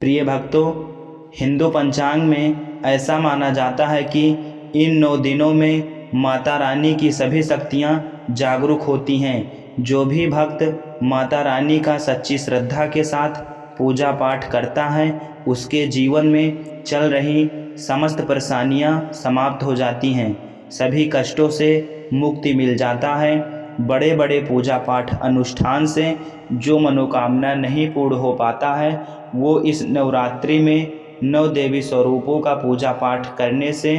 प्रिय भक्तों, हिंदू पंचांग में ऐसा माना जाता है कि इन 9 दिनों में माता रानी की सभी शक्तियां जागरूक होती हैं। जो भी भक्त माता रानी का सच्ची श्रद्धा के साथ पूजा पाठ करता है, उसके जीवन में चल रही समस्त परेशानियां समाप्त हो जाती हैं, सभी कष्टों से मुक्ति मिल जाता है। बड़े बड़े पूजा पाठ अनुष्ठान से जो मनोकामना नहीं पूर्ण हो पाता है, वो इस नवरात्रि में 9 देवी स्वरूपों का पूजा पाठ करने से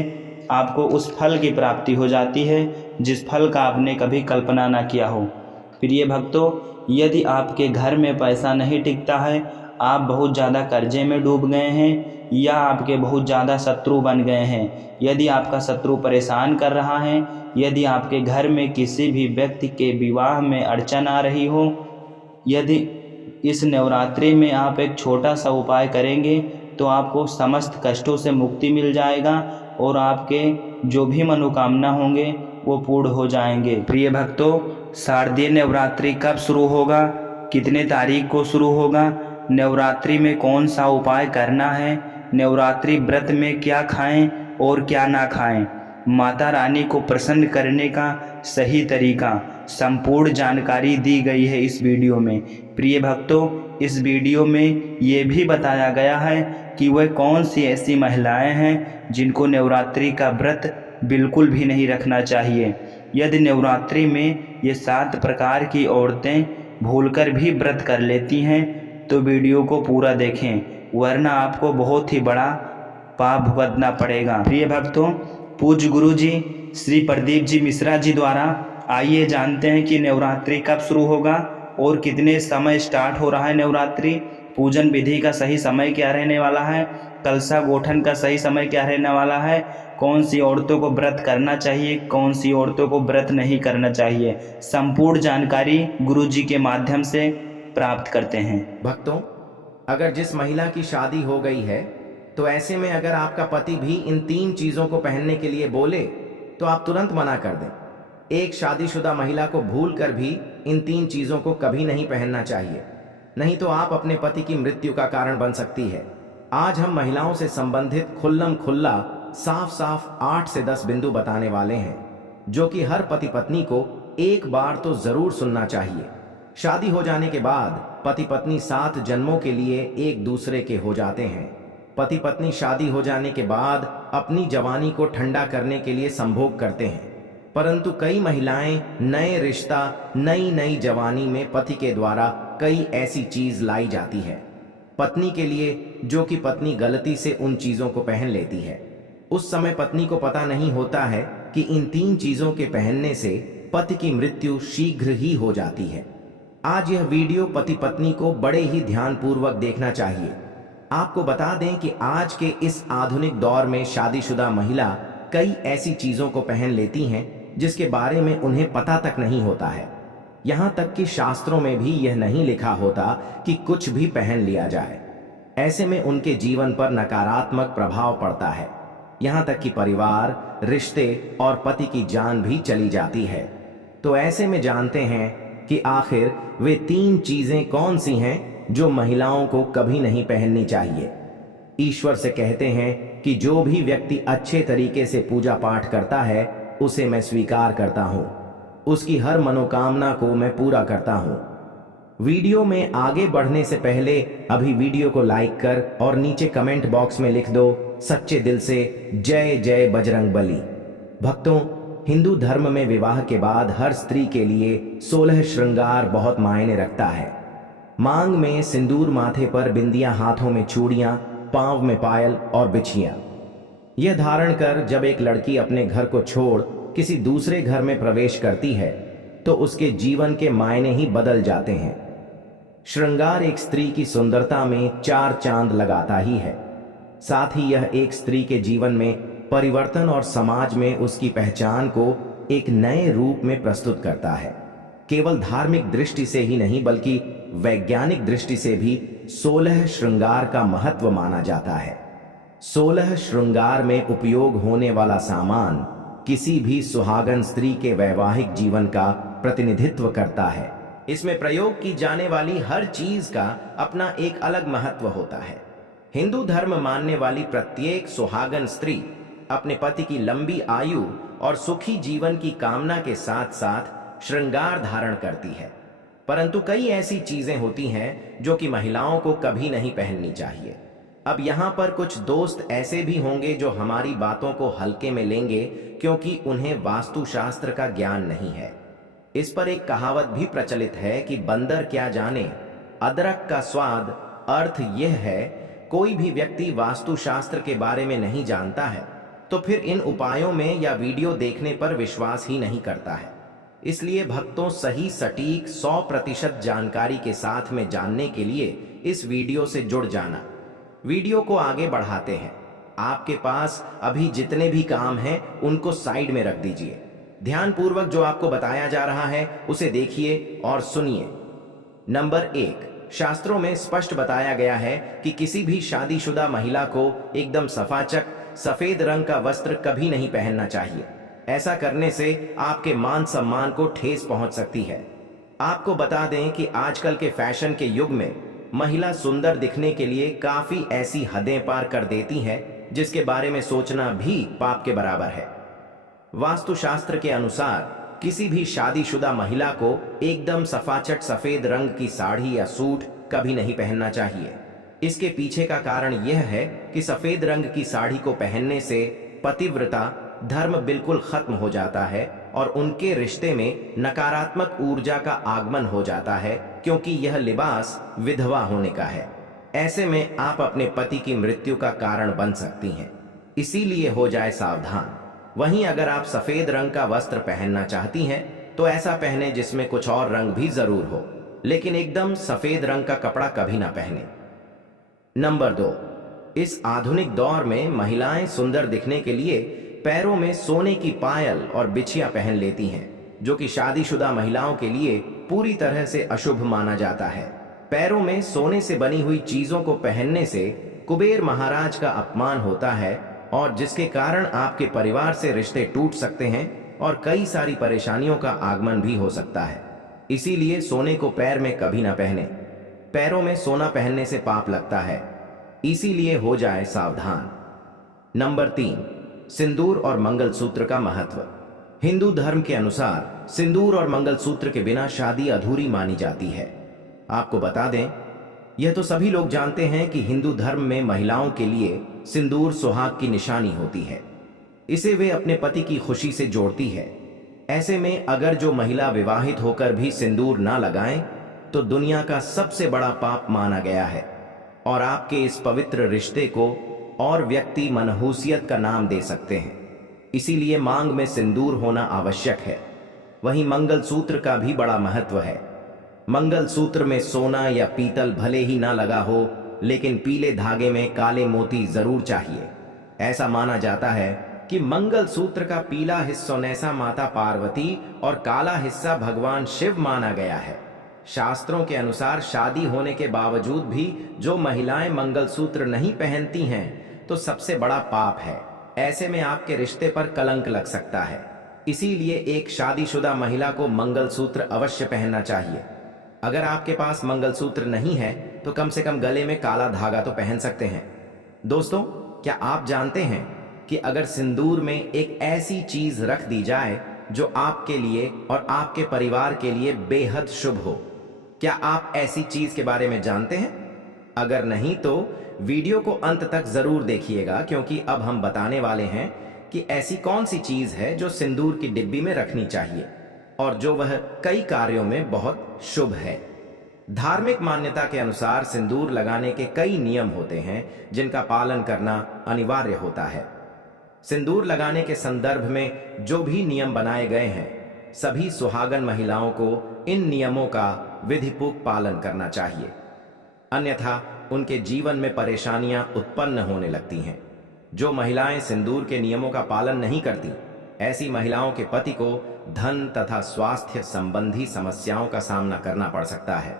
आपको उस फल की प्राप्ति हो जाती है जिस फल का आपने कभी कल्पना ना किया हो। प्रिय भक्तों, यदि आपके घर में पैसा नहीं टिकता है, आप बहुत ज़्यादा कर्जे में डूब गए हैं या आपके बहुत ज़्यादा शत्रु बन गए हैं, यदि आपका शत्रु परेशान कर रहा है, यदि आपके घर में किसी भी व्यक्ति के विवाह में अड़चन आ रही हो, यदि इस नवरात्रि में आप एक छोटा सा उपाय करेंगे तो आपको समस्त कष्टों से मुक्ति मिल जाएगा और आपके जो भी मनोकामना होंगे वो पूर्ण हो जाएंगे। प्रिय भक्तों, शारदीय नवरात्रि कब शुरू होगा, कितने तारीख को शुरू होगा, नवरात्रि में कौन सा उपाय करना है, नवरात्रि व्रत में क्या खाएं और क्या ना खाएं, माता रानी को प्रसन्न करने का सही तरीका, संपूर्ण जानकारी दी गई है इस वीडियो में। प्रिय भक्तों, इस वीडियो में ये भी बताया गया है कि वह कौन सी ऐसी महिलाएं हैं जिनको नवरात्रि का व्रत बिल्कुल भी नहीं रखना चाहिए। यदि नवरात्रि में ये 7 प्रकार की औरतें भूलकर भी व्रत कर लेती हैं तो वीडियो को पूरा देखें, वरना आपको बहुत ही बड़ा पाप भुगतना पड़ेगा। प्रिय भक्तों, पूज्य गुरु जी श्री प्रदीप जी मिश्रा जी द्वारा आइए जानते हैं कि नवरात्रि कब शुरू होगा और कितने समय स्टार्ट हो रहा है नवरात्रि, पूजन विधि का सही समय क्या रहने वाला है, कलशा गठन का सही समय क्या रहने वाला है, कौन सी औरतों को व्रत करना चाहिए, कौन सी औरतों को व्रत नहीं करना चाहिए, संपूर्ण जानकारी गुरु जी के माध्यम से प्राप्त करते हैं। भक्तों, अगर जिस महिला की शादी हो गई है तो ऐसे में अगर आपका पति भी इन 3 चीजों को पहनने के लिए बोले तो आप तुरंत मना कर दें। एक शादीशुदा महिला को भूल कर भी इन 3 चीजों को कभी नहीं पहनना चाहिए, नहीं तो आप अपने पति की मृत्यु का कारण बन सकती है। आज हम महिलाओं से संबंधित खुल्लम खुल्ला साफ साफ 8 से 10 बिंदु बताने वाले हैं, जो कि हर पति पत्नी को एक बार तो जरूर सुनना चाहिए। शादी हो जाने के बाद पति पत्नी 7 जन्मों के लिए एक दूसरे के हो जाते हैं। पति पत्नी शादी हो जाने के बाद अपनी जवानी को ठंडा करने के लिए संभोग करते हैं, परंतु कई महिलाएं नए रिश्ता नई जवानी में पति के द्वारा कई ऐसी चीज लाई जाती है पत्नी के लिए, जो कि पत्नी गलती से उन चीजों को पहन लेती है। उस समय पत्नी को पता नहीं होता है कि इन 3 चीजों के पहनने से पति की मृत्यु शीघ्र ही हो जाती है। आज यह वीडियो पति पत्नी को बड़े ही ध्यानपूर्वक देखना चाहिए। आपको बता दें कि आज के इस आधुनिक दौर में शादीशुदा महिला कई ऐसी चीजों को पहन लेती हैं जिसके बारे में उन्हें पता तक नहीं होता है। यहां तक कि शास्त्रों में भी यह नहीं लिखा होता कि कुछ भी पहन लिया जाए। ऐसे में उनके जीवन पर नकारात्मक प्रभाव पड़ता है, यहां तक कि परिवार, रिश्ते और पति की जान भी चली जाती है। तो ऐसे में जानते हैं कि आखिर वे 3 चीजें कौन सी हैं जो महिलाओं को कभी नहीं पहननी चाहिए। ईश्वर से कहते हैं कि जो भी व्यक्ति अच्छे तरीके से पूजा पाठ करता है उसे मैं स्वीकार करता हूं, उसकी हर मनोकामना को मैं पूरा करता हूं। वीडियो में आगे बढ़ने से पहले अभी वीडियो को लाइक कर और नीचे कमेंट बॉक्स में लिख दो सच्चे दिल से जय जय बजरंगबली। भक्तों, हिंदू धर्म में विवाह के बाद हर स्त्री के लिए 16 श्रृंगार बहुत मायने रखता है। मांग में सिंदूर, माथे पर बिंदियां, हाथों में चूड़ियां, पांव में पायल और बिछियां। यह धारण कर जब एक लड़की अपने घर को छोड़ किसी दूसरे घर में प्रवेश करती है तो उसके जीवन के मायने ही बदल जाते हैं। श्रृंगार एक स्त्री की सुंदरता में 4 चांद लगाता ही है, साथ ही यह एक स्त्री के जीवन में परिवर्तन और समाज में उसकी पहचान को एक नए रूप में प्रस्तुत करता है। केवल धार्मिक दृष्टि से ही नहीं बल्कि वैज्ञानिक दृष्टि से भी 16 श्रृंगार का महत्व माना जाता है। 16 श्रृंगार में उपयोग होने वाला सामान किसी भी सुहागन स्त्री के वैवाहिक जीवन का प्रतिनिधित्व करता है। इसमें प्रयोग की जाने वाली हर चीज का अपना एक अलग महत्व होता है। हिंदू धर्म मानने वाली प्रत्येक सुहागन स्त्री अपने पति की लंबी आयु और सुखी जीवन की कामना के साथ साथ श्रृंगार धारण करती है। परंतु कई ऐसी चीजें होती हैं जो कि महिलाओं को कभी नहीं पहननी चाहिए। अब यहाँ पर कुछ दोस्त ऐसे भी होंगे जो हमारी बातों को हल्के में लेंगे क्योंकि उन्हें वास्तुशास्त्र का ज्ञान नहीं है। इस पर एक कहावत भी प्रचलित है कि बंदर क्या जाने अदरक का स्वाद। अर्थ यह है, कोई भी व्यक्ति वास्तुशास्त्र के बारे में नहीं जानता है तो फिर इन उपायों में या वीडियो देखने पर विश्वास ही नहीं करता है। इसलिए भक्तों, सही सटीक 100% जानकारी के साथ में जानने के लिए इस वीडियो से जुड़ जाना। वीडियो को आगे बढ़ाते हैं। आपके पास अभी जितने भी काम हैं उनको साइड में रख दीजिए। ध्यानपूर्वक जो आपको बताया जा रहा है उसे देखिए और सुनिए। नंबर 1, शास्त्रों में स्पष्ट बताया गया है कि किसी भी शादीशुदा महिला को एकदम सफाचक सफेद रंग का वस्त्र कभी नहीं पहनना चाहिए। ऐसा करने से आपके मान सम्मान को ठेस पहुंच सकती है। आपको बता दें कि आजकल के फैशन के युग में महिला सुंदर दिखने के लिए काफी ऐसी हदें पार कर देती है जिसके बारे में सोचना भी पाप के बराबर है। वास्तुशास्त्र के अनुसार किसी भी शादीशुदा महिला को एकदम सफाचट सफेद रंग की साड़ी या सूट कभी नहीं पहनना चाहिए। इसके पीछे का कारण यह है कि सफेद रंग की साड़ी को पहनने से पतिव्रता धर्म बिल्कुल खत्म हो जाता है और उनके रिश्ते में नकारात्मक ऊर्जा का आगमन हो जाता है, क्योंकि यह लिबास विधवा होने का है। ऐसे में आप अपने पति की मृत्यु का कारण बन सकती हैं, इसीलिए हो जाए सावधान। वहीं अगर आप सफेद रंग का वस्त्र पहनना चाहती हैं तो ऐसा पहने जिसमें कुछ और रंग भी जरूर हो, लेकिन एकदम सफेद रंग का कपड़ा कभी ना पहने। नंबर 2, इस आधुनिक दौर में महिलाएं सुंदर दिखने के लिए पैरों में सोने की पायल और बिछिया पहन लेती हैं, जो कि शादीशुदा महिलाओं के लिए पूरी तरह से अशुभ माना जाता है। पैरों में सोने से बनी हुई चीजों को पहनने से कुबेर महाराज का अपमान होता है और जिसके कारण आपके परिवार से रिश्ते टूट सकते हैं और कई सारी परेशानियों का आगमन भी हो सकता है। इसीलिए सोने को पैर में कभी ना पहने। पैरों में सोना पहनने से पाप लगता है, इसीलिए हो जाए सावधान। नंबर 3, सिंदूर और मंगलसूत्र का महत्व। हिंदू धर्म के अनुसार सिंदूर और मंगलसूत्र के बिना शादी अधूरी मानी जाती है। आपको बता दें, यह तो सभी लोग जानते हैं कि हिंदू धर्म में महिलाओं के लिए सिंदूर सुहाग की निशानी होती है। इसे वे अपने पति की खुशी से जोड़ती है। ऐसे में अगर जो महिला विवाहित होकर भी सिंदूर ना लगाएं तो दुनिया का सबसे बड़ा पाप माना गया है और आपके इस पवित्र रिश्ते को और व्यक्ति मनहूसियत का नाम दे सकते हैं। इसीलिए मांग में सिंदूर होना आवश्यक है। वहीं मंगलसूत्र का भी बड़ा महत्व है। मंगलसूत्र में सोना या पीतल भले ही ना लगा हो, लेकिन पीले धागे में काले मोती जरूर चाहिए। ऐसा माना जाता है कि मंगलसूत्र का पीला हिस्सा नैसा माता पार्वती और काला हिस्सा भगवान शिव माना गया है। शास्त्रों के अनुसार शादी होने के बावजूद भी जो महिलाएं मंगलसूत्र नहीं पहनती हैं तो सबसे बड़ा पाप है। ऐसे में आपके रिश्ते पर कलंक लग सकता है। इसीलिए एक शादीशुदा महिला को मंगलसूत्र अवश्य पहनना चाहिए। अगर आपके पास मंगलसूत्र नहीं है तो कम से कम गले में काला धागा तो पहन सकते हैं। दोस्तों, क्या आप जानते हैं कि अगर सिंदूर में एक ऐसी चीज रख दी जाए जो आपके लिए और आपके परिवार के लिए बेहद शुभ हो? क्या आप ऐसी चीज के बारे में जानते हैं? अगर नहीं तो वीडियो को अंत तक जरूर देखिएगा, क्योंकि अब हम बताने वाले हैं कि ऐसी कौन सी चीज है जो सिंदूर की डिब्बी में रखनी चाहिए और जो वह कई कार्यों में बहुत शुभ है। धार्मिक मान्यता के अनुसार सिंदूर लगाने के कई नियम होते हैं जिनका पालन करना अनिवार्य होता है। सिंदूर लगाने के संदर्भ में जो भी नियम बनाए गए हैं, सभी सुहागन महिलाओं को इन नियमों का विधिपूर्वक पालन करना चाहिए, अन्यथा उनके जीवन में परेशानियां उत्पन्न होने लगती हैं। जो महिलाएं सिंदूर के नियमों का पालन नहीं करती, ऐसी महिलाओं के पति को धन तथा स्वास्थ्य संबंधी समस्याओं का सामना करना पड़ सकता है।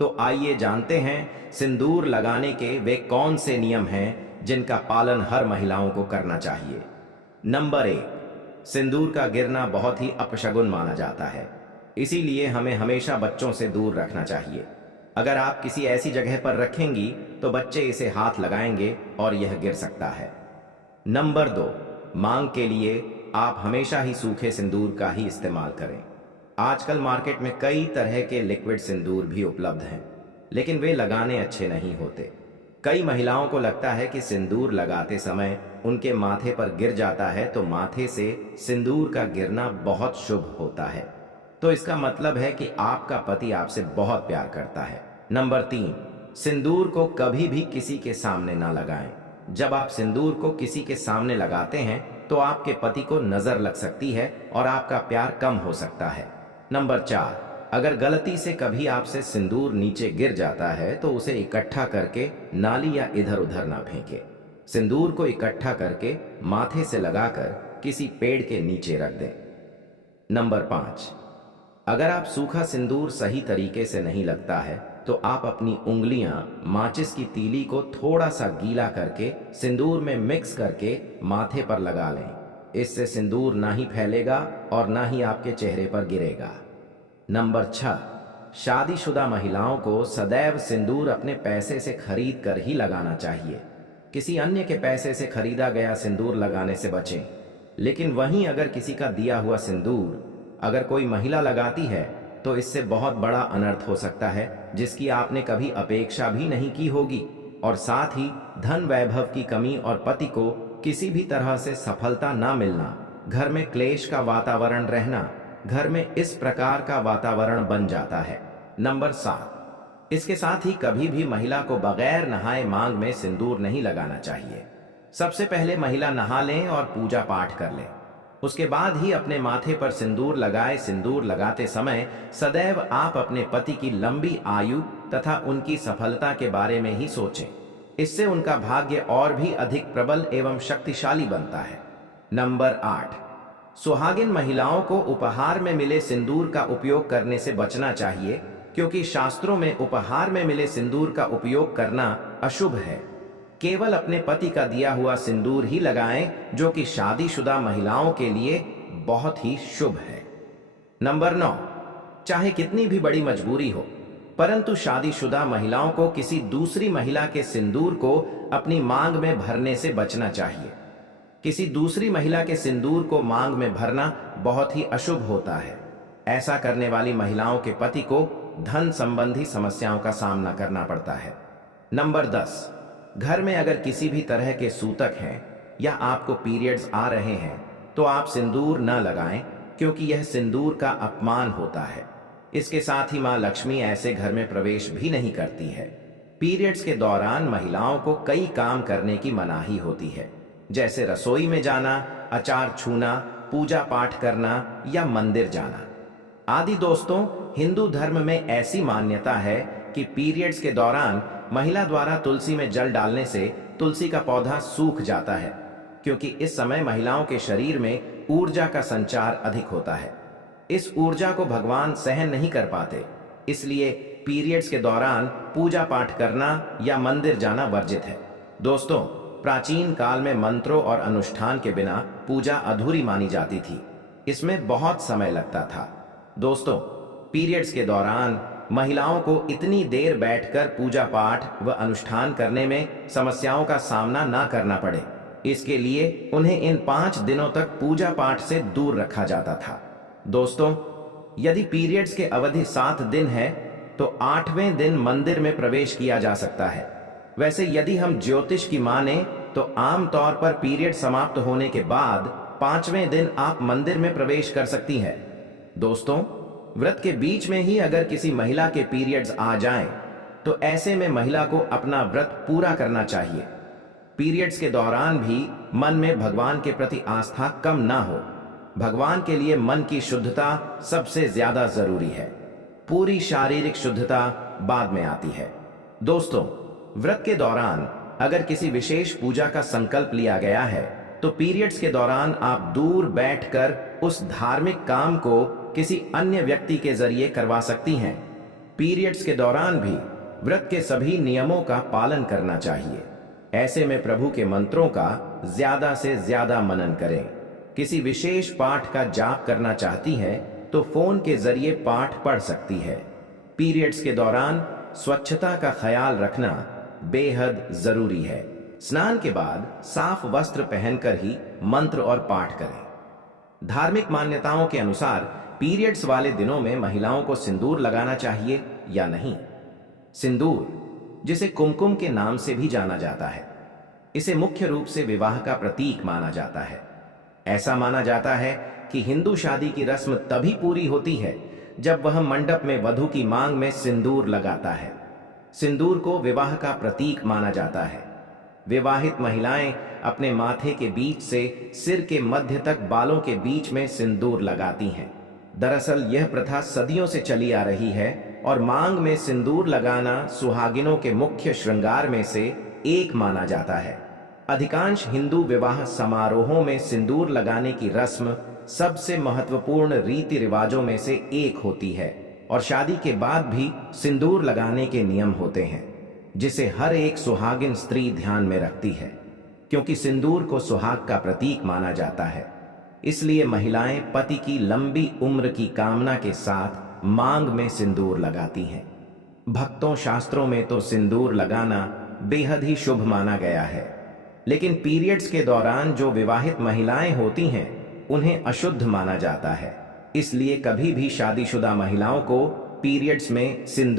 तो आइए जानते हैं सिंदूर लगाने के वे कौन से नियम हैं जिनका पालन हर महिलाओं को करना चाहिए। नंबर 1, सिंदूर का गिरना बहुत ही अपशगुन माना जाता है, इसीलिए हमें हमेशा बच्चों से दूर रखना चाहिए। अगर आप किसी ऐसी जगह पर रखेंगी तो बच्चे इसे हाथ लगाएंगे और यह गिर सकता है। नंबर 2, मांग के लिए आप हमेशा ही सूखे सिंदूर का ही इस्तेमाल करें। आजकल मार्केट में कई तरह के लिक्विड सिंदूर भी उपलब्ध हैं, लेकिन वे लगाने अच्छे नहीं होते। कई महिलाओं को लगता है कि सिंदूर लगाते समय उनके माथे पर गिर जाता है तो माथे से सिंदूर का गिरना बहुत शुभ होता है। तो इसका मतलब है कि आपका पति आपसे बहुत प्यार करता है। नंबर 3, सिंदूर को कभी भी किसी के सामने ना लगाएं। जब आप सिंदूर को किसी के सामने लगाते हैं तो आपके पति को नजर लग सकती है और आपका प्यार कम हो सकता है। नंबर 4, अगर गलती से कभी आपसे सिंदूर नीचे गिर जाता है तो उसे इकट्ठा करके नाली या इधर उधर ना फेंके। सिंदूर को इकट्ठा करके माथे से लगाकर किसी पेड़ के नीचे रख दें। नंबर 5, अगर आप सूखा सिंदूर सही तरीके से नहीं लगता है तो आप अपनी उंगलियां माचिस की तीली को थोड़ा सा गीला करके सिंदूर में मिक्स करके माथे पर लगा लें। इससे सिंदूर ना ही फैलेगा और ना ही आपके चेहरे पर गिरेगा। नंबर 6, शादीशुदा महिलाओं को सदैव सिंदूर अपने पैसे से खरीद कर ही लगाना चाहिए। किसी अन्य के पैसे से खरीदा गया सिंदूर लगाने से बचें। लेकिन वहीं अगर किसी का दिया हुआ सिंदूर अगर कोई महिला लगाती है तो इससे बहुत बड़ा अनर्थ हो सकता है जिसकी आपने कभी अपेक्षा भी नहीं की होगी, और साथ ही धन वैभव की कमी और पति को किसी भी तरह से सफलता ना मिलना, घर में क्लेश का वातावरण रहना, घर में इस प्रकार का वातावरण बन जाता है। नंबर 7, इसके साथ ही कभी भी महिला को बगैर नहाए मांग में सिंदूर नहीं लगाना चाहिए। सबसे पहले महिला नहा लें और पूजा पाठ कर लें, उसके बाद ही अपने माथे पर सिंदूर लगाए। सिंदूर लगाते समय सदैव आप अपने पति की लंबी आयु तथा उनकी सफलता के बारे में ही सोचें। इससे उनका भाग्य और भी अधिक प्रबल एवं शक्तिशाली बनता है। नंबर 8, सुहागिन महिलाओं को उपहार में मिले सिंदूर का उपयोग करने से बचना चाहिए, क्योंकि शास्त्रों में उपहार में मिले सिंदूर का उपयोग करना अशुभ है। केवल अपने पति का दिया हुआ सिंदूर ही लगाएं, जो कि शादीशुदा महिलाओं के लिए बहुत ही शुभ है। नंबर 9, चाहे कितनी भी बड़ी मजबूरी हो, परंतु शादीशुदा महिलाओं को किसी दूसरी महिला के सिंदूर को अपनी मांग में भरने से बचना चाहिए। किसी दूसरी महिला के सिंदूर को मांग में भरना बहुत ही अशुभ होता है। ऐसा करने वाली महिलाओं के पति को धन संबंधी समस्याओं का सामना करना पड़ता है। नंबर 10, घर में अगर किसी भी तरह के सूतक हैं या आपको पीरियड्स आ रहे हैं तो आप सिंदूर न लगाएं, क्योंकि यह सिंदूर का अपमान होता है। इसके साथ ही मां लक्ष्मी ऐसे घर में प्रवेश भी नहीं करती है। पीरियड्स के दौरान महिलाओं को कई काम करने की मनाही होती है, जैसे रसोई में जाना, अचार छूना, पूजा पाठ करना या मंदिर जाना आदि। दोस्तों, हिंदू धर्म में ऐसी मान्यता है कि पीरियड्स के दौरान महिला द्वारा तुलसी में जल डालने से तुलसी का पौधा सूख जाता है, क्योंकि इस समय महिलाओं के शरीर में ऊर्जा का संचार अधिक होता है। इस ऊर्जा को भगवान सहन नहीं कर पाते, इसलिए पीरियड्स के दौरान पूजा पाठ करना या मंदिर जाना वर्जित है। दोस्तों, प्राचीन काल में मंत्रों और अनुष्ठान के बिना पूजा अधूरी मानी जाती थी। इसमें बहुत समय लगता था। दोस्तों, पीरियड्स के दौरान महिलाओं को इतनी देर बैठकर पूजा पाठ व अनुष्ठान करने में समस्याओं का सामना ना करना पड़े, इसके लिए उन्हें इन 5 दिनों तक पूजा पाठ से दूर रखा जाता था। दोस्तों, यदि पीरियड्स के अवधि 7 दिन है तो 8वें दिन मंदिर में प्रवेश किया जा सकता है। वैसे यदि हम ज्योतिष की माने तो आमतौर पर पीरियड समाप्त होने के बाद 5वें दिन आप मंदिर में प्रवेश कर सकती हैं। दोस्तों, व्रत के बीच में ही अगर किसी महिला के पीरियड्स आ जाएं, तो ऐसे में महिला को अपना व्रत पूरा करना चाहिए। पीरियड्स के दौरान भी मन में भगवान के प्रति आस्था कम ना हो। भगवान के लिए मन की शुद्धता सबसे ज्यादा जरूरी है। पूरी शारीरिक शुद्धता बाद में आती है। दोस्तों, व्रत के दौरान अगर किसी विशेष पूजा का संकल्प लिया गया है तो पीरियड्स के दौरान आप दूर बैठकर उस धार्मिक काम को किसी अन्य व्यक्ति के जरिए करवा सकती हैं। पीरियड्स के दौरान भी व्रत के सभी नियमों का पालन करना चाहिए। ऐसे में प्रभु के मंत्रों का ज्यादा से ज्यादा मनन करें। किसी विशेष पाठ का जाप करना चाहती है तो फोन के जरिए पाठ पढ़ सकती है। पीरियड्स के दौरान स्वच्छता का ख्याल रखना बेहद जरूरी है। स्नान के बाद साफ वस्त्र पहनकर ही मंत्र और पाठ करें। धार्मिक मान्यताओं के अनुसार पीरियड्स वाले दिनों में महिलाओं को सिंदूर लगाना चाहिए या नहीं। सिंदूर, जिसे कुमकुम के नाम से भी जाना जाता है, इसे मुख्य रूप से विवाह का प्रतीक माना जाता है। ऐसा माना जाता है कि हिंदू शादी की रस्म तभी पूरी होती है जब वह मंडप में वधू की मांग में सिंदूर लगाता है। सिंदूर को विवाह का प्रतीक माना जाता है। विवाहित महिलाएं अपने माथे के बीच से सिर के मध्य तक बालों के बीच में सिंदूर लगाती हैं। दरअसल यह प्रथा सदियों से चली आ रही है और मांग में सिंदूर लगाना सुहागिनों के मुख्य श्रृंगार में से एक माना जाता है। अधिकांश हिंदू विवाह समारोहों में सिंदूर लगाने की रस्म सबसे महत्वपूर्ण रीति रिवाजों में से एक होती है और शादी के बाद भी सिंदूर लगाने के नियम होते हैं, जिसे हर एक सुहागिन स्त्री ध्यान में रखती है। क्योंकि सिंदूर को सुहाग का प्रतीक माना जाता है, इसलिए महिलाएं पति की लंबी उम्र की कामना के साथ मांग में सिंदूर लगाती हैं। भक्तों, शास्त्रों में तो सिंदूर लगाना बेहद ही शुभ माना गया है, लेकिन पीरियड्स के दौरान जो विवाहित महिलाएं होती हैं उन्हें अशुद्ध माना जाता है। इसलिए कभी भी शादीशुदा महिलाओं को पीरियड्स में सिंदूर